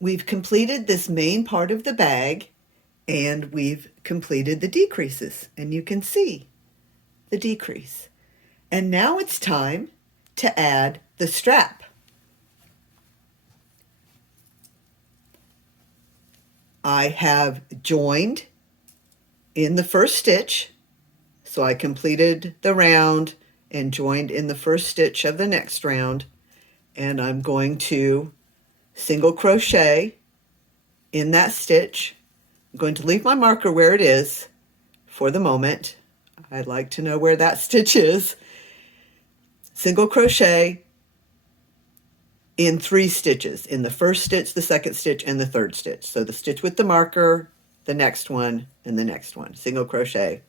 we've completed this main part of the bag, and we've completed the decreases, and you can see the decrease. And now it's time to add the strap. I have joined in the first stitch, so I completed the round and joined in the first stitch of the next round, and I'm going to single crochet in that stitch. I'm going to leave my marker where it is for the moment. I'd like to know where that stitch is. Single crochet in 3 stitches, in the first stitch, the second stitch, and the third stitch. So the stitch with the marker, the next one, and the next one. Single crochet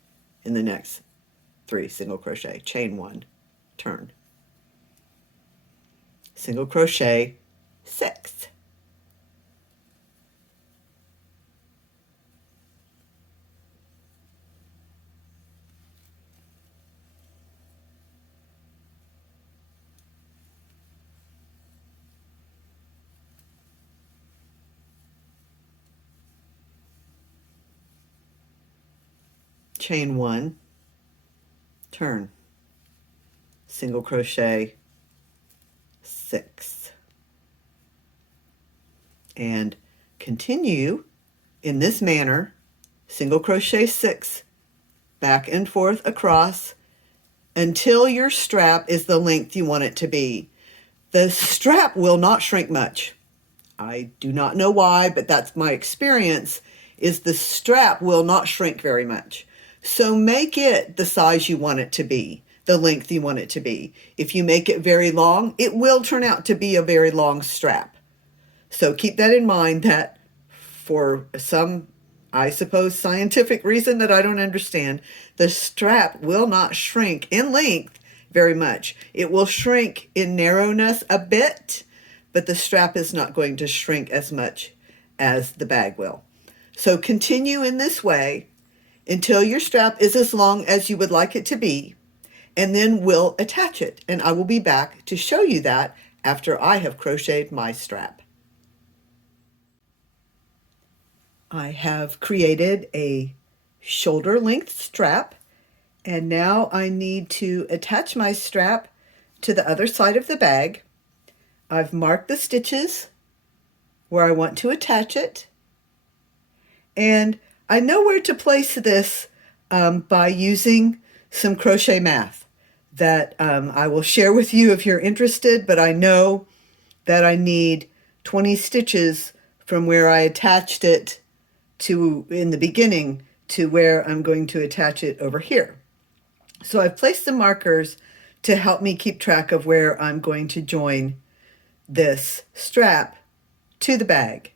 in the next 3, single crochet, chain 1, turn. Single crochet 6. Chain 1, turn, single crochet 6, and continue in this manner, single crochet 6 back and forth across until your strap is the length you want it to be. The strap will not shrink much. I do not know why, but that's my experience, is the strap will not shrink very much. So make it the size you want it to be, the length you want it to be. If you make it very long, it will turn out to be a very long strap. So keep that in mind, that for some, I suppose, scientific reason that I don't understand, the strap will not shrink in length very much. It will shrink in narrowness a bit, but the strap is not going to shrink as much as the bag will. So continue in this way until your strap is as long as you would like it to be, and then we'll attach it. And I will be back to show you that after I have crocheted my strap. I have created a shoulder length strap, and now I need to attach my strap to the other side of the bag. I've marked the stitches where I want to attach it, and I know where to place this by using some crochet math that I will share with you if you're interested, but I know that I need 20 stitches from where I attached it to in the beginning to where I'm going to attach it over here. So I've placed the markers to help me keep track of where I'm going to join this strap to the bag.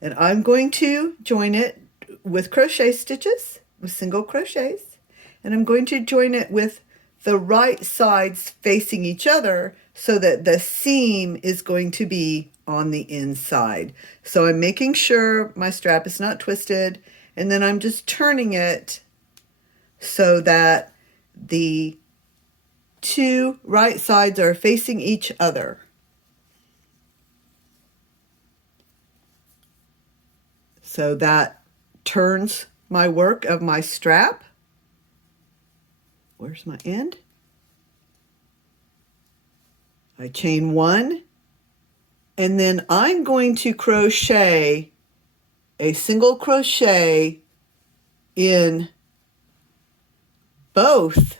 And I'm going to join it with crochet stitches, with single crochets, and I'm going to join it with the right sides facing each other so that the seam is going to be on the inside. So I'm making sure my strap is not twisted, and then I'm just turning it so that the 2 right sides are facing each other. So that turns my work of my strap. Where's my end? I chain 1, and then I'm going to crochet a single crochet in both.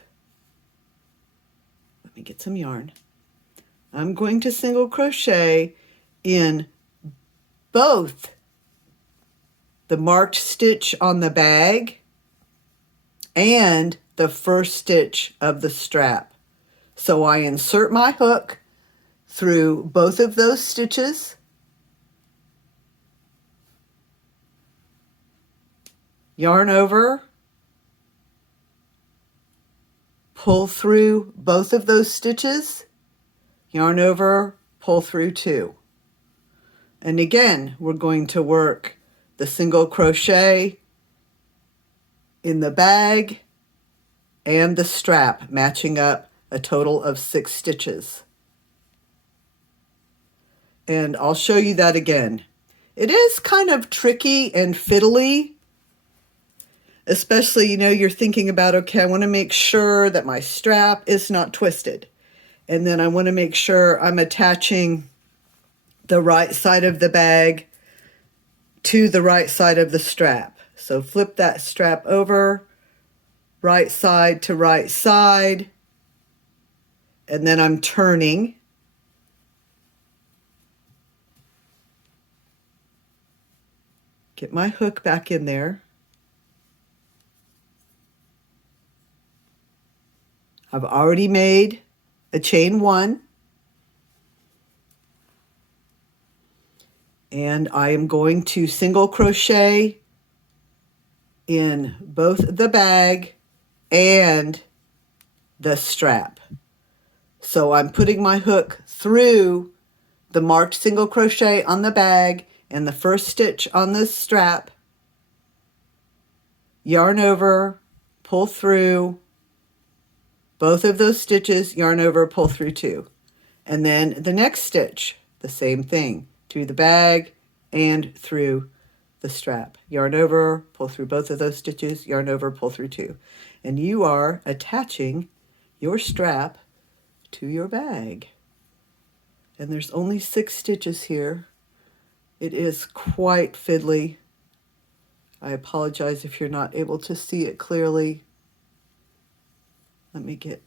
Let me get some yarn. I'm going to single crochet in both the marked stitch on the bag and the first stitch of the strap. So I insert my hook through both of those stitches, yarn over, pull through both of those stitches, yarn over, pull through 2. And again, we're going to work the single crochet in the bag and the strap, matching up a total of 6 stitches. And I'll show you that again. It is kind of tricky and fiddly, especially, you're thinking about, okay, I want to make sure that my strap is not twisted. And then I want to make sure I'm attaching the right side of the bag to the right side of the strap. So flip that strap over, right side to right side, and then I'm turning. Get my hook back in there. I've already made a chain 1. And I am going to single crochet in both the bag and the strap. So I'm putting my hook through the marked single crochet on the bag and the first stitch on the strap, yarn over, pull through both of those stitches, yarn over, pull through 2. And then the next stitch, the same thing, through the bag and through the strap. Yarn over, pull through both of those stitches, yarn over, pull through 2. And you are attaching your strap to your bag. And there's only 6 stitches here. It is quite fiddly. I apologize if you're not able to see it clearly. Let's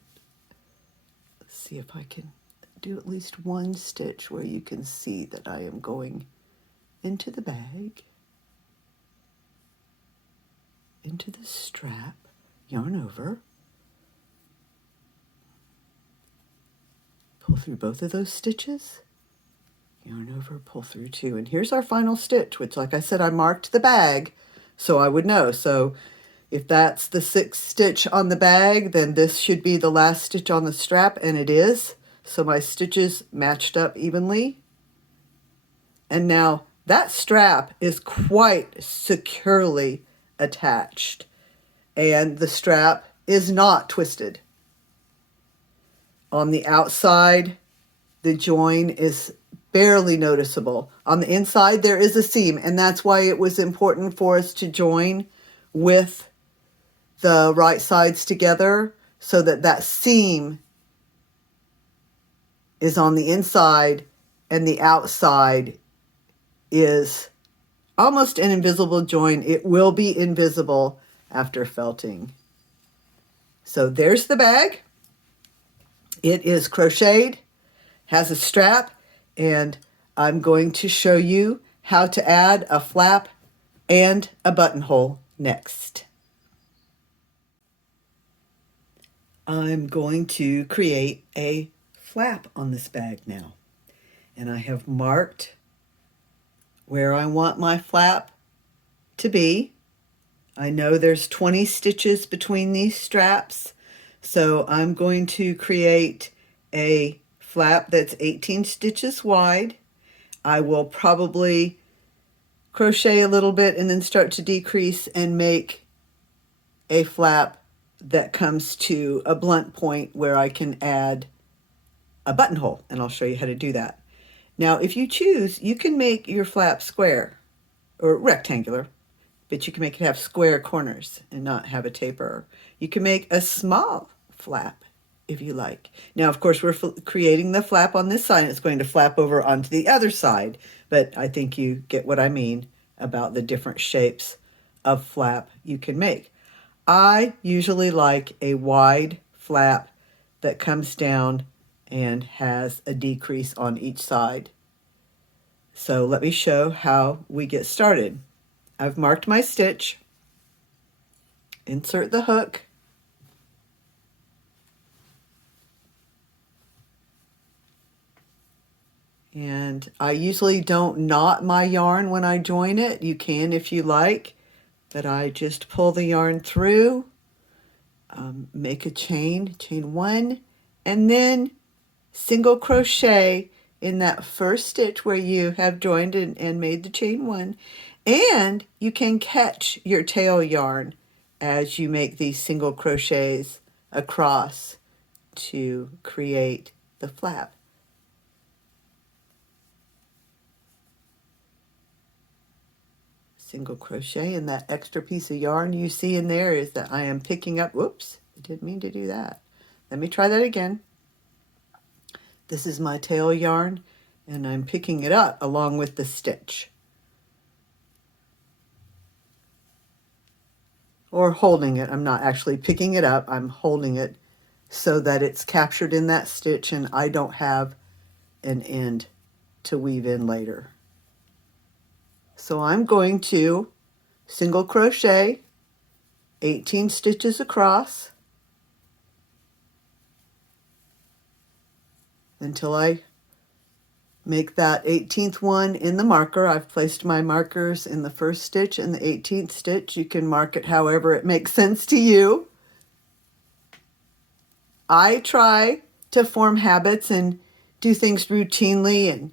see if I can do at least one stitch where you can see that I am going into the bag, into the strap, yarn over, pull through both of those stitches, yarn over, pull through 2. And here's our final stitch, which, like I said, I marked the bag so I would know. So if that's the 6th stitch on the bag, then this should be the last stitch on the strap, and it is. So my stitches matched up evenly. And now that strap is quite securely attached, and the strap is not twisted. On the outside, the join is barely noticeable. On the inside, there is a seam, and that's why it was important for us to join with the right sides together so that that seam is on the inside and the outside is almost an invisible join. It will be invisible after felting. So there's the bag. It is crocheted, has a strap, and I'm going to show you how to add a flap and a buttonhole next. I'm going to create a flap on this bag now, and I have marked where I want my flap to be. I know there's 20 stitches between these straps, so I'm going to create a flap that's 18 stitches wide. I will probably crochet a little bit and then start to decrease and make a flap that comes to a blunt point where I can add a buttonhole, and I'll show you how to do that. Now, if you choose, you can make your flap square or rectangular, but you can make it have square corners and not have a taper. You can make a small flap if you like. Now, of course, we're creating the flap on this side. It's going to flap over onto the other side, but I think you get what I mean about the different shapes of flap you can make. I usually like a wide flap that comes down and has a decrease on each side. So let me show how we get started. I've marked my stitch. Insert the hook. And I usually don't knot my yarn when I join it. You can if you like, but I just pull the yarn through, make a chain 1, and then single crochet in that first stitch where you have joined and made the chain 1, and you can catch your tail yarn as you make these single crochets across to create the flap. single crochet, and that extra piece of yarn you see in there is that I am picking up, whoops, I didn't mean to do that. Let me try that again. This is my tail yarn, and I'm picking it up along with the stitch. Or holding it. I'm not actually picking it up, I'm holding it so that it's captured in that stitch and I don't have an end to weave in later. So I'm going to single crochet 18 stitches across until I make that 18th one in the marker. I've placed my markers in the first stitch and the 18th stitch. You can mark it however it makes sense to you. I try to form habits and do things routinely and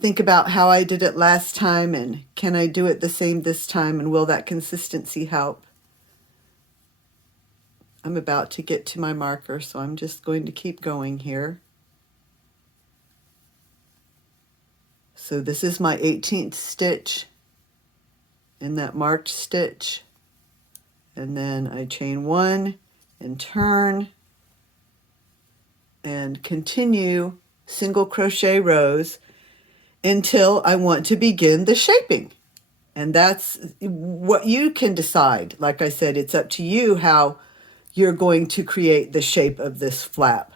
think about how I did it last time and can I do it the same this time, and will that consistency help? I'm about to get to my marker, so I'm just going to keep going here. So this is my 18th stitch in that marked stitch, and then I chain 1 and turn and continue single crochet rows until I want to begin the shaping. And that's what you can decide. Like I said, it's up to you how you're going to create the shape of this flap.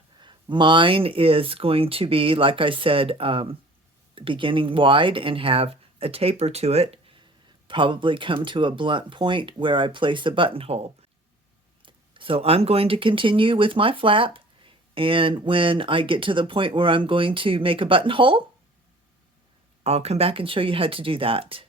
Mine is going to be, like I said, beginning wide and have a taper to it, probably come to a blunt point where I place a buttonhole. So I'm going to continue with my flap, and when I get to the point where I'm going to make a buttonhole, I'll come back and show you how to do that.